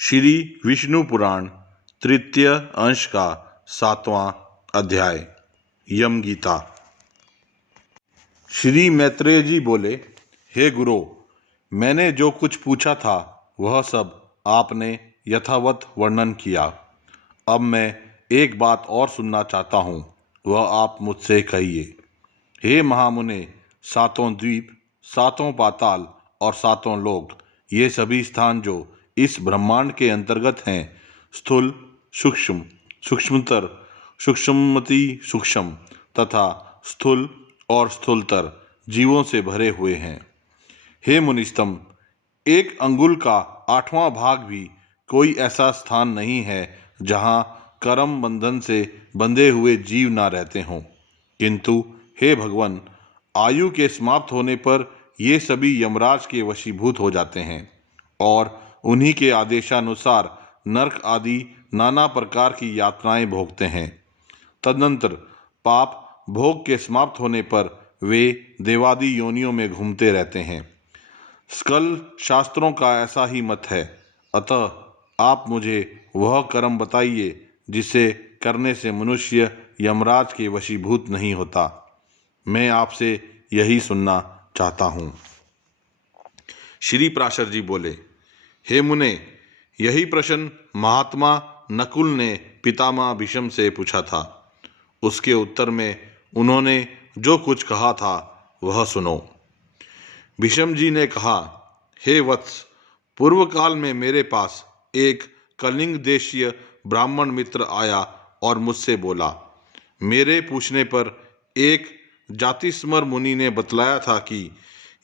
श्री विष्णु पुराण तृतीय अंश का 7वां अध्याय यम गीता। श्री मैत्रेय जी बोले, हे गुरु, मैंने जो कुछ पूछा था वह सब आपने यथावत वर्णन किया। अब मैं एक बात और सुनना चाहता हूँ, वह आप मुझसे कहिए। हे महामुने, सातों द्वीप, सातों पाताल और सातों लोक, ये सभी स्थान जो इस ब्रह्मांड के अंतर्गत हैं, स्थूल, सूक्ष्म, सूक्ष्मतर, सूक्ष्मति सूक्ष्म तथा स्थूल और स्थूलतर जीवों से भरे हुए हैं। हे मुनिस्तम, एक अंगुल का 8वां भाग भी कोई ऐसा स्थान नहीं है जहाँ कर्म बंधन से बंधे हुए जीव ना रहते हों। किंतु हे भगवान, आयु के समाप्त होने पर ये सभी यमराज के वशीभूत हो जाते हैं और उन्हीं के आदेशानुसार नरक आदि नाना प्रकार की यातनाएं भोगते हैं। तदनंतर पाप भोग के समाप्त होने पर वे देवादि योनियों में घूमते रहते हैं। स्कल शास्त्रों का ऐसा ही मत है। अतः आप मुझे वह कर्म बताइए जिसे करने से मनुष्य यमराज के वशीभूत नहीं होता। मैं आपसे यही सुनना चाहता हूँ। श्री पराशर जी बोले, हे मुने, यही प्रश्न महात्मा नकुल ने पितामह भीष्म से पूछा था। उसके उत्तर में उन्होंने जो कुछ कहा था वह सुनो। भीष्म जी ने कहा, हे वत्स, पूर्व काल में मेरे पास एक कलिंग देशीय ब्राह्मण मित्र आया और मुझसे बोला। मेरे पूछने पर एक जातिस्मर मुनि ने बतलाया था कि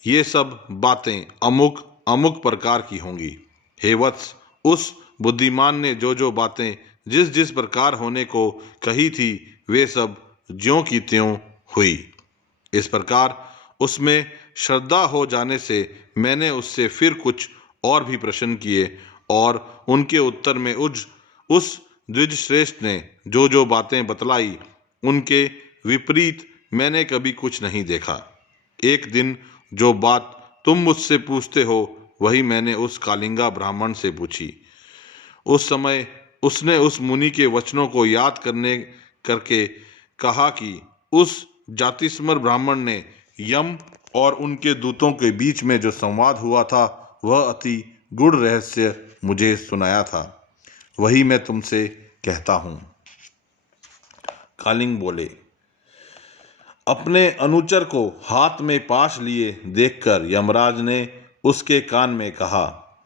ये सब बातें अमुक अमुक प्रकार की होंगी। हे वत्स, उस बुद्धिमान ने जो जो बातें जिस जिस प्रकार होने को कही थी वे सब ज्यों की त्यों हुई। इस प्रकार उसमें श्रद्धा हो जाने से मैंने उससे फिर कुछ और भी प्रश्न किए और उनके उत्तर में उस द्विजश्रेष्ठ ने जो जो बातें बतलाई उनके विपरीत मैंने कभी कुछ नहीं देखा। एक दिन जो बात तुम मुझसे पूछते हो वही मैंने उस कालिंगा ब्राह्मण से पूछी। उस समय उसने उस मुनि के वचनों को याद करके कहा कि उस जातिस्मर ब्राह्मण ने यम और उनके दूतों के बीच में जो संवाद हुआ था वह अति गूढ़ रहस्य मुझे सुनाया था। वही मैं तुमसे कहता हूँ। कालिंग बोले, अपने अनुचर को हाथ में पाश लिए देखकर यमराज ने उसके कान में कहा,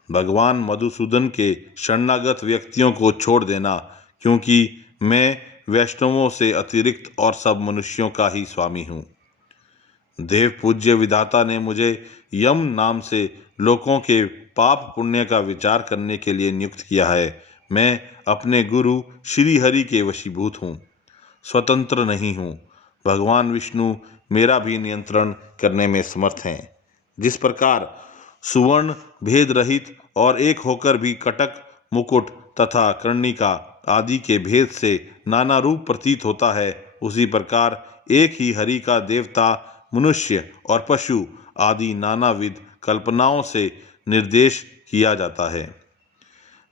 भगवान मधुसूदन के शरणागत व्यक्तियों को छोड़ देना, क्योंकि मैं वैष्णवों से अतिरिक्त और सब मनुष्यों का ही स्वामी हूँ। देव पूज्य विधाता ने मुझे यम नाम से लोगों के पाप पुण्य का विचार करने के लिए नियुक्त किया है। मैं अपने गुरु श्री हरि के वशीभूत हूँ, स्वतंत्र नहीं हूँ। भगवान विष्णु मेरा भी नियंत्रण करने में समर्थ हैं। जिस प्रकार सुवर्ण भेद रहित और एक होकर भी कटक, मुकुट तथा कर्णिका आदि के भेद से नाना रूप प्रतीत होता है, उसी प्रकार एक ही हरि का देवता, मनुष्य और पशु आदि नानाविध कल्पनाओं से निर्देश किया जाता है।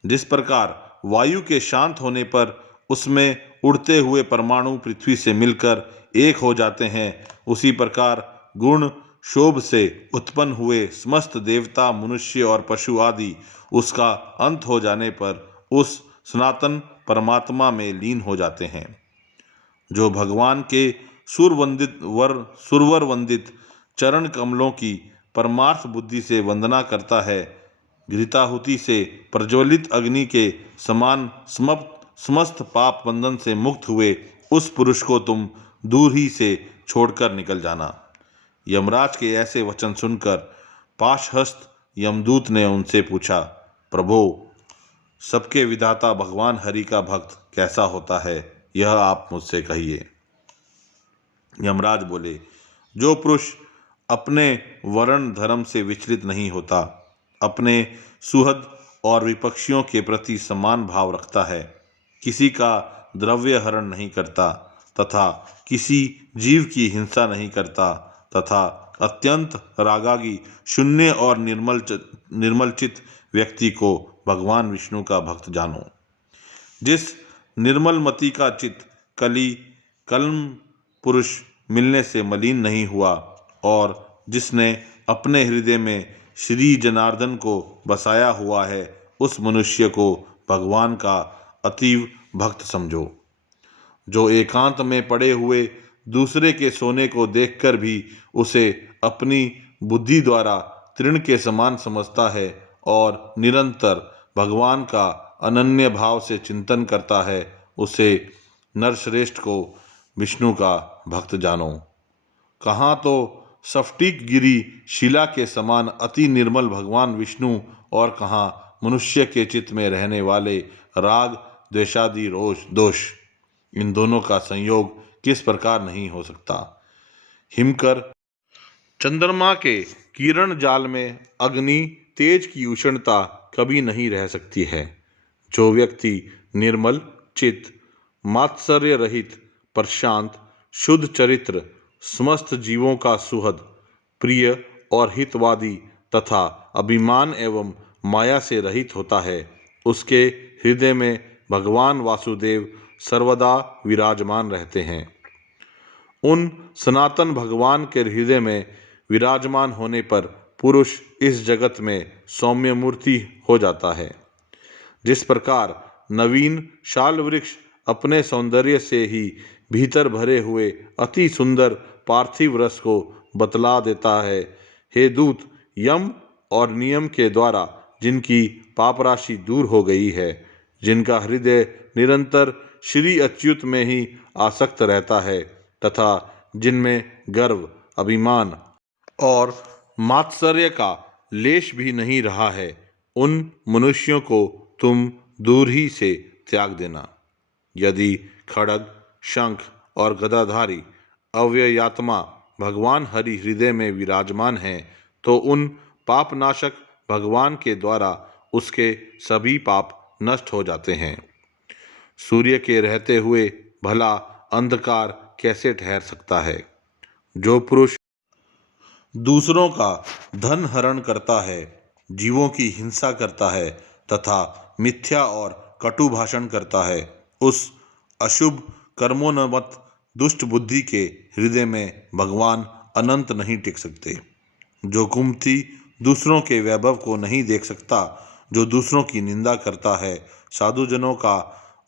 जिस प्रकार वायु के शांत होने पर उसमें उड़ते हुए परमाणु पृथ्वी से मिलकर एक हो जाते हैं, उसी प्रकार गुण शोभ से उत्पन्न हुए समस्त देवता, मनुष्य और पशु आदि उसका अंत हो जाने पर उस सनातन परमात्मा में लीन हो जाते हैं। जो भगवान के सुरवर वंदित चरण कमलों की परमार्थ बुद्धि से वंदना करता है, घृताहुति से प्रज्वलित अग्नि के समान समस्त पाप बंधन से मुक्त हुए उस पुरुष को तुम दूर ही से छोड़कर निकल जाना। यमराज के ऐसे वचन सुनकर पाशहस्त यमदूत ने उनसे पूछा, प्रभो, सबके विधाता भगवान हरि का भक्त कैसा होता है, यह आप मुझसे कहिए। यमराज बोले, जो पुरुष अपने वर्ण धर्म से विचलित नहीं होता, अपने सुहृद और विपक्षियों के प्रति समान भाव रखता है, किसी का द्रव्य हरण नहीं करता तथा किसी जीव की हिंसा नहीं करता तथा अत्यंत रागागी, शून्य और निर्मलचित व्यक्ति को भगवान विष्णु का भक्त जानो। जिस निर्मलमति का चित्त कलम पुरुष मिलने से मलिन नहीं हुआ और जिसने अपने हृदय में श्री जनार्दन को बसाया हुआ है, उस मनुष्य को भगवान का अतीव भक्त समझो। जो एकांत में पड़े हुए दूसरे के सोने को देखकर भी उसे अपनी बुद्धि द्वारा तृण के समान समझता है और निरंतर भगवान का अनन्य भाव से चिंतन करता है, उसे नरश्रेष्ठ को विष्णु का भक्त जानो। कहाँ तो स्फटिक गिरी शिला के समान अति निर्मल भगवान विष्णु और कहाँ मनुष्य के चित्त में रहने वाले राग द्वेषादि दोष। इन दोनों का संयोग किस प्रकार नहीं हो सकता। हिमकर चंद्रमा के किरण जाल में अग्नि तेज की उष्णता कभी नहीं रह सकती है। जो व्यक्ति निर्मल चित्त, मात्सर्य रहित, प्रशांत, शुद्ध चरित्र, समस्त जीवों का सुहृद, प्रिय और हितवादी तथा अभिमान एवं माया से रहित होता है, उसके हृदय में भगवान वासुदेव सर्वदा विराजमान रहते हैं। उन सनातन भगवान के हृदय में विराजमान होने पर पुरुष इस जगत में सौम्य मूर्ति हो जाता है। जिस प्रकार नवीन शाल वृक्ष अपने सौंदर्य से ही भीतर भरे हुए अति सुंदर पार्थिव रस को बतला देता है, हे दूत, यम और नियम के द्वारा जिनकी पाप राशि दूर हो गई है, जिनका हृदय निरंतर श्री अच्युत में ही आसक्त रहता है तथा जिनमें गर्व, अभिमान और मात्सर्य का लेश भी नहीं रहा है, उन मनुष्यों को तुम दूर ही से त्याग देना। यदि खड्ग, शंख और गदाधारी अव्ययात्मा भगवान हरि हृदय में विराजमान हैं, तो उन पापनाशक भगवान के द्वारा उसके सभी पाप नष्ट हो जाते हैं। सूर्य के रहते हुए भला अंधकार कैसे ठहर सकता है। जो पुरुष दूसरों का धन हरण करता है, जीवों की हिंसा करता है तथा मिथ्या और कटु भाषण करता है, उस अशुभ कर्मोन्मत्त दुष्ट बुद्धि के हृदय में भगवान अनंत नहीं टिक सकते। जो कुमति दूसरों के वैभव को नहीं देख सकता, जो दूसरों की निंदा करता है, साधुजनों का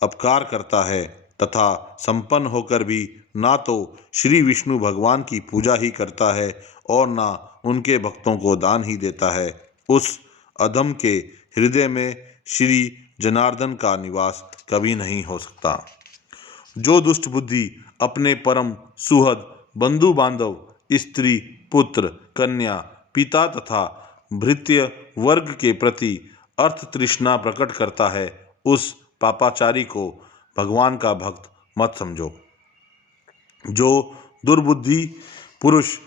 अपकार करता है तथा संपन्न होकर भी ना तो श्री विष्णु भगवान की पूजा ही करता है और ना उनके भक्तों को दान ही देता है, उस अधम के हृदय में श्री जनार्दन का निवास कभी नहीं हो सकता। जो दुष्ट बुद्धि अपने परम सुहृद बंधु बांधव, स्त्री, पुत्र, कन्या, पिता तथा भृत्य वर्ग के प्रति अर्थ तृष्णा प्रकट करता है, उस पापाचारी को भगवान का भक्त मत समझो। जो दुर्बुद्धि पुरुष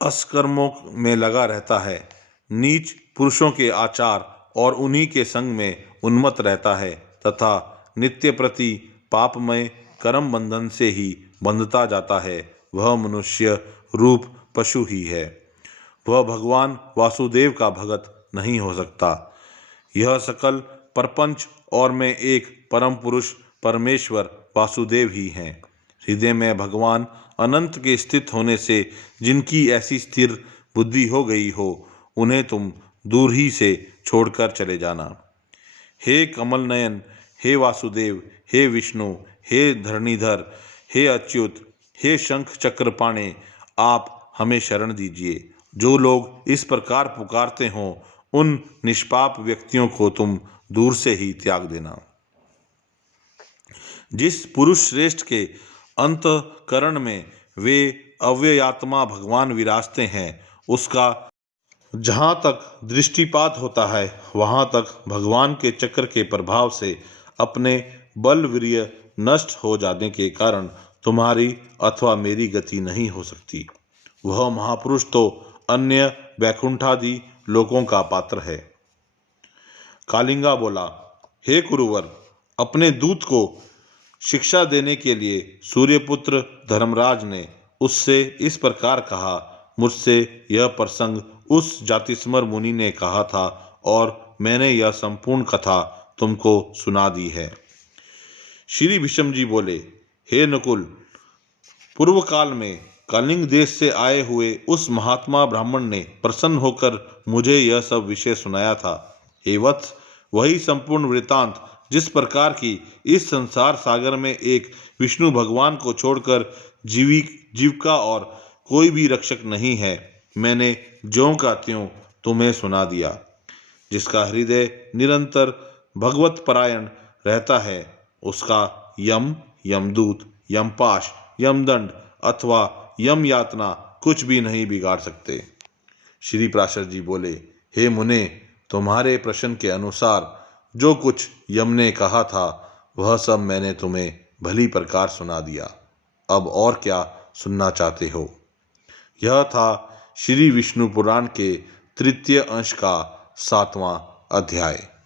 असकर्मों में लगा रहता है, नीच पुरुषों के आचार और उन्हीं के संग में उन्मत्त रहता है तथा नित्य प्रति पापमय कर्म बंधन से ही बंधता जाता है, वह मनुष्य रूप पशु ही है। वह भगवान वासुदेव का भगत नहीं हो सकता। यह सकल प्रपंच और में एक परम पुरुष परमेश्वर वासुदेव ही हैं। हृदय में भगवान अनंत के स्थित होने से जिनकी ऐसी स्थिर बुद्धि हो गई हो, उन्हें तुम दूर ही से छोड़कर चले जाना। हे कमल नयन, हे वासुदेव, हे विष्णु, हे धरणीधर, हे अच्युत, हे शंख चक्र पाणे, आप हमें शरण दीजिए। जो लोग इस प्रकार पुकारते हों, उन निष्पाप व्यक्तियों को तुम दूर से ही त्याग देना। जिस पुरुष श्रेष्ठ के अंतःकरण में वे अव्ययात्मा भगवान विराजते हैं, उसका जहाँ तक दृष्टिपात होता है, वहाँ तक भगवान के चक्र के प्रभाव से अपने बल वीर्य नष्ट हो जाने के कारण तुम्हारी अथवा मेरी गति नहीं हो सकती। वह महापुरुष तो अन्य वैकुंठादि लोकों का पात्र है। कालिंगा बोला, हे कुरुवर, अपने दूत को शिक्षा देने के लिए सूर्यपुत्र धर्मराज ने उससे इस प्रकार कहा, मुझसे यह प्रसंग उस जातिस्मर मुनि ने कहा था और मैंने यह संपूर्ण कथा तुमको सुना दी है। श्री विषम जी बोले, हे नकुल, पूर्व काल में कलिंग देश से आए हुए उस महात्मा ब्राह्मण ने प्रसन्न होकर मुझे यह सब विषय सुनाया था। हे वत्स, वही संपूर्ण वृतांत जिस प्रकार की इस संसार सागर में एक विष्णु भगवान को छोड़कर जीविका और कोई भी रक्षक नहीं है, मैंने ज्यों का त्यों तुम्हें सुना दिया। जिसका हृदय निरंतर भगवत परायण रहता है, उसका यम, यमदूत, यमपाश, यमदंड अथवा यम यातना कुछ भी नहीं बिगाड़ सकते। श्री प्राशर जी बोले, हे मुने, तुम्हारे प्रश्न के अनुसार जो कुछ यम ने कहा था वह सब मैंने तुम्हें भली प्रकार सुना दिया। अब और क्या सुनना चाहते हो? यह था श्री विष्णु पुराण के तृतीय अंश का 7वां अध्याय।